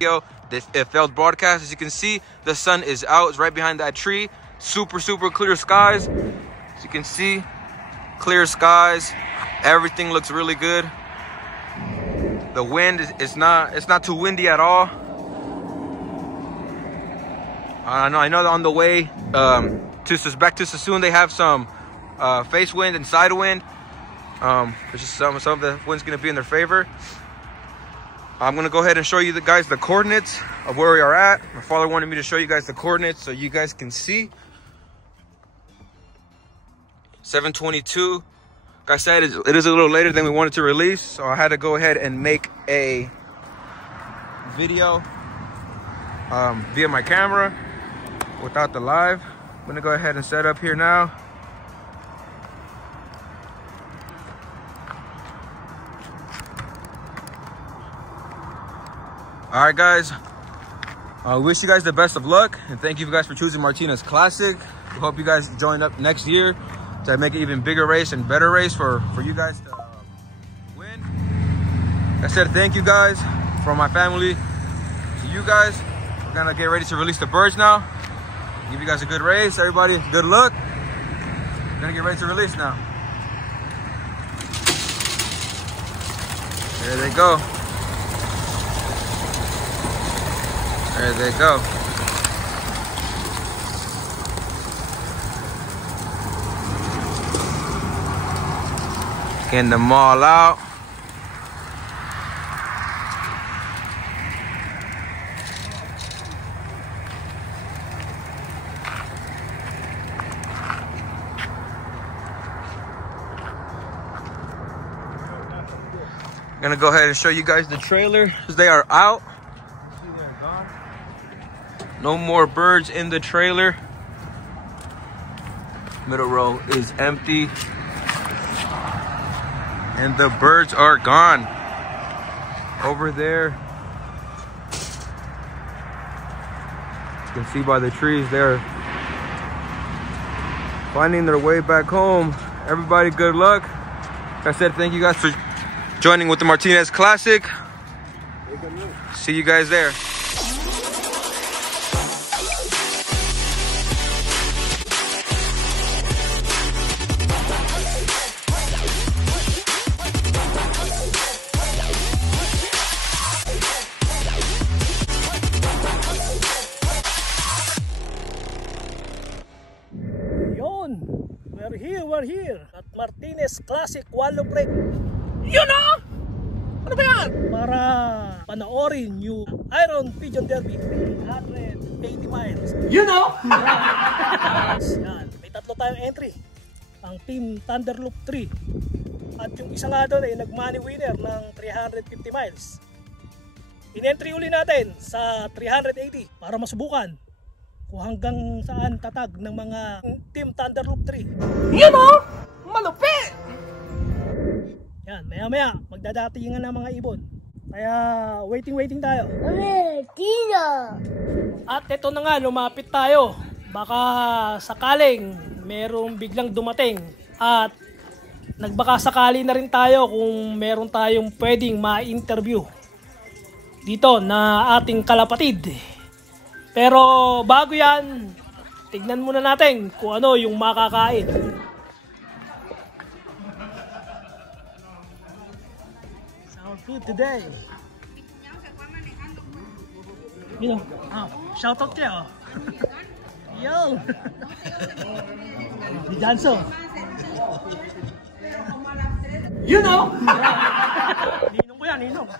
This failed broadcast. As you can see, the sun is out. It's right behind that tree. Super clear skies. As you can see, clear skies. Everything looks really good. The wind it's not too windy at all. I know that on the way back to Suisun they have some face wind and side wind. Which is some of the wind's gonna be in their favor. I'm gonna go ahead and show you guys the coordinates of where we are at. My father wanted me to show you guys the coordinates so you guys can see. 7:22. Like I said, it is a little later than we wanted to release, so I had to go ahead and make a video via my camera without the live. I'm gonna go ahead and set up here now. All right, guys. I wish you guys the best of luck, and thank you guys for choosing Martinez Classic. We hope you guys join up next year to make an even bigger race and better race for you guys to win. I said thank you guys from my family to you guys. We're gonna get ready to release the birds now. Give you guys a good race, everybody. Good luck. We're gonna get ready to release now. There they go. There they go. Getting them all out. I'm gonna go ahead and show you guys the trailer as they are out. No more birds in the trailer. Middle row is empty. And the birds are gone. Over there, you can see by the trees, they're finding their way back home. Everybody, good luck. Like I said, thank you guys for joining with the Martinez Classic. See you guys there. We're here at Martinez Classic Wallow Break. You know? Ano ba yan? Para panoorin yung Iron Pigeon Derby 180 miles. You know? Yan. May tatlo tayong entry. Ang Team Thunderloop 3. At yung isa nga doon ay nag-money winner ng 350 miles. In-entry uli natin sa 380 para masubukan kung hanggang saan tatag ng mga Team Thunderloop 3. You know? Malupit! Yan, maya magdadatingan ng mga ibon. Kaya waiting tayo. At ito na nga, lumapit tayo. Baka sakaling merong biglang dumating. At nagbaka sakali na rin tayo kung meron tayong pwedeng ma-interview dito na ating kalapatid. Pero bago yan, tignan muna natin kung ano yung makakain. Sound food today. You know, shout out kayo. Yo! Di Janso. You know! Ninong ko yan, ninong.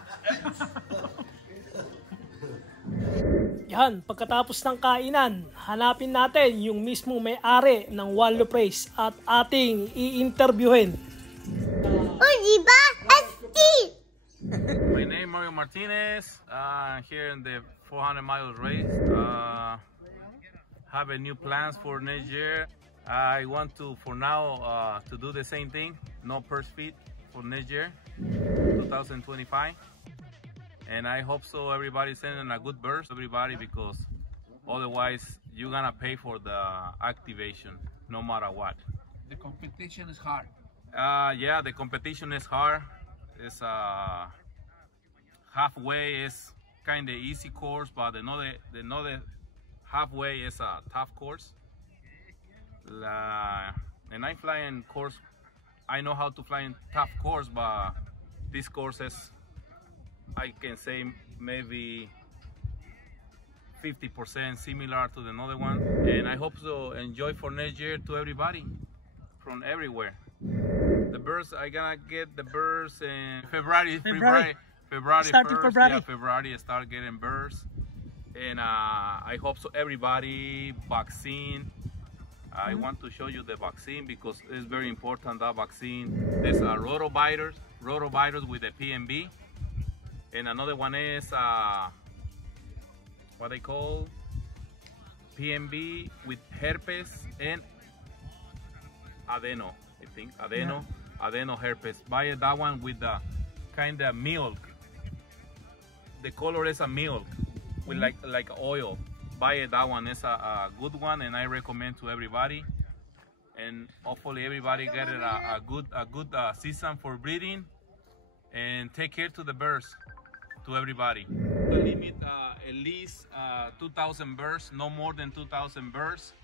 Yan, pagkatapos ng kainan, hanapin natin yung mismong may-ari ng Wallow Praise at ating i-interviewin. My name is Mario Martinez. Here in the 400 mile race. Have a new plans for next year. I want to, for now, to do the same thing. No purse feed for next year, 2025. And I hope so everybody sending a good burst, everybody, because otherwise you're gonna pay for the activation no matter what. The competition is hard. Yeah, the competition is hard. It's halfway is kind of easy course, but another halfway is a tough course. And I fly in course. I know how to fly in tough course, but this course is, I can say, maybe 50% similar to the other one. And I hope to enjoy for next year to everybody from everywhere. The birds, I gonna get the birds in February. Starting first. February. Yeah, February I start getting birds. And I hope so everybody vaccine. I want to show you the vaccine because it's very important, that vaccine. There's a rotavirus with the PMB. And another one is what they call PMB with herpes and adeno, I think. Adeno herpes. Buy that one with the kind of milk. The color is a milk with like oil. Buy that one. It's a good one, and I recommend to everybody. And hopefully everybody get a good season for breeding. And take care to the birds, to everybody. The limit at least 2,000 birds, no more than 2,000 birds.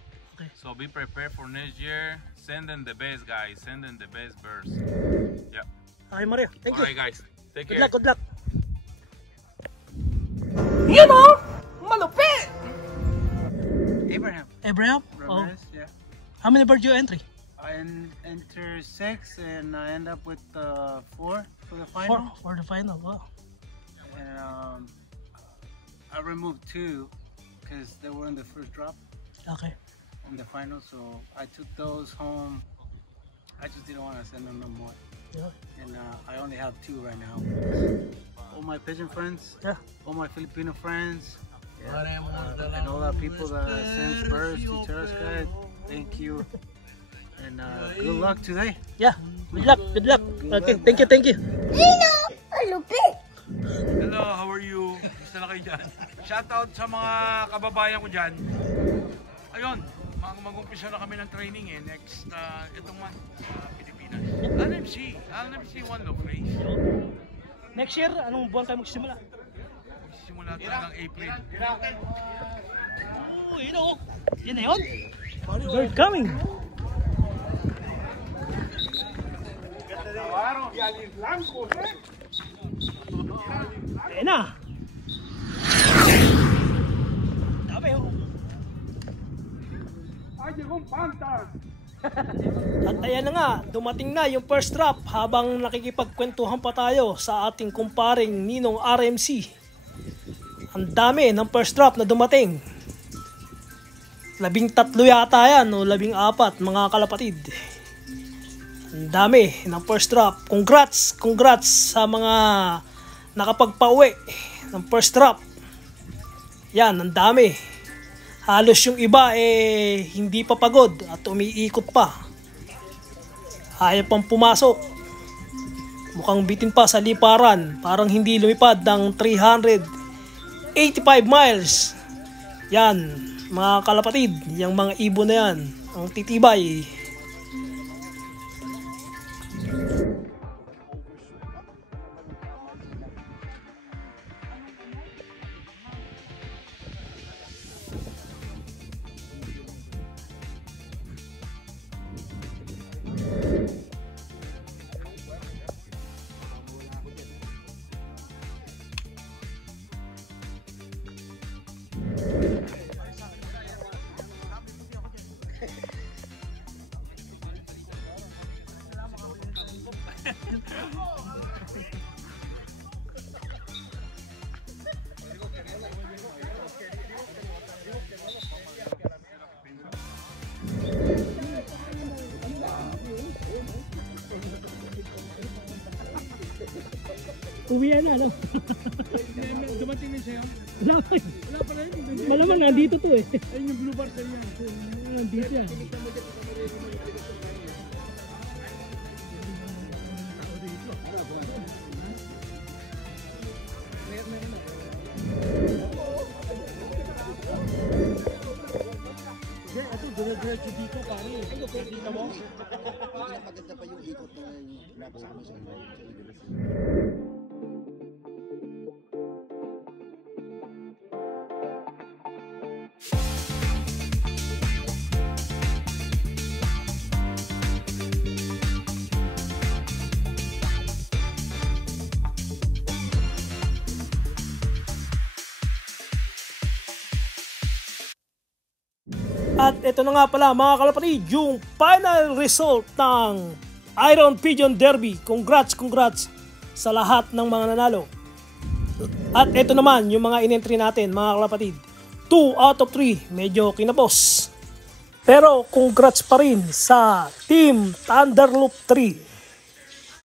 Okay. So be prepared for next year. Send them the best, guys. Send them the best birds. Yeah. Okay, Mario. Thank you. Alright, guys. Take Good care. luck, good luck. You know, malupit! Abraham Abraham? Ramirez, yeah. How many birds you entry? I enter 6 and I end up with 4 for the final. For the final. Wow. And I removed 2 because they were in the first drop Okay. in the final, so I took those home. I just didn't want to send them no more. Yeah. And I only have 2 right now. All my pigeon friends, Yeah. all my Filipino friends, and all the people that send birds to Terra Sky, thank you. And good luck today. Yeah. Good luck, good luck. Okay, thank you, thank you. Hello, how are you? Gusto na kayo dyan? Shoutout sa mga kababayan ko dyan. Ayun, mag-umpisa na kami ng training next itong month sa Pilipinas. LMC 1 Love Race. Next year, anong buwan tayo magsisimula? Magsisimula tayo ng April. Oh, yun o. Yan na yun. They're coming. Ayan na. Dami o. At ayan na nga, dumating na yung first drop habang nakikipagkwentuhan pa tayo sa ating kumparing Ninong RMC. Ang dami ng first drop na dumating. 13 yata yan o 14 mga kalapatid. Ang dami ng first drop. Congrats sa mga nakapagpauwi ng first drop. Yan, ang dami. Halos yung iba hindi pa pagod at umiikot pa. Ayaw pang pumasok. Mukhang bitin pa sa liparan. Parang hindi lumipad ng 385 miles. Yan, mga kalapatid. Yung mga ibon na yan. Ang titibay. Uwian na, no? Dumating na siya. Wala pa. Wala pa rin. Malamang nandito to eh. Ayun yung blue bar sa niya. Nandito yan. Ito, dire-diretso dito pare. Dito mo? Maganda pa yung ikot na napasama sa At ito na nga pala mga kalapatid, yung final result ng Iron Pigeon Derby. Congrats sa lahat ng mga nanalo. At ito naman yung mga in-entry natin mga kalapatid. 2 out of 3, medyo kinapos. Pero congrats pa rin sa Team Thunderloop 3.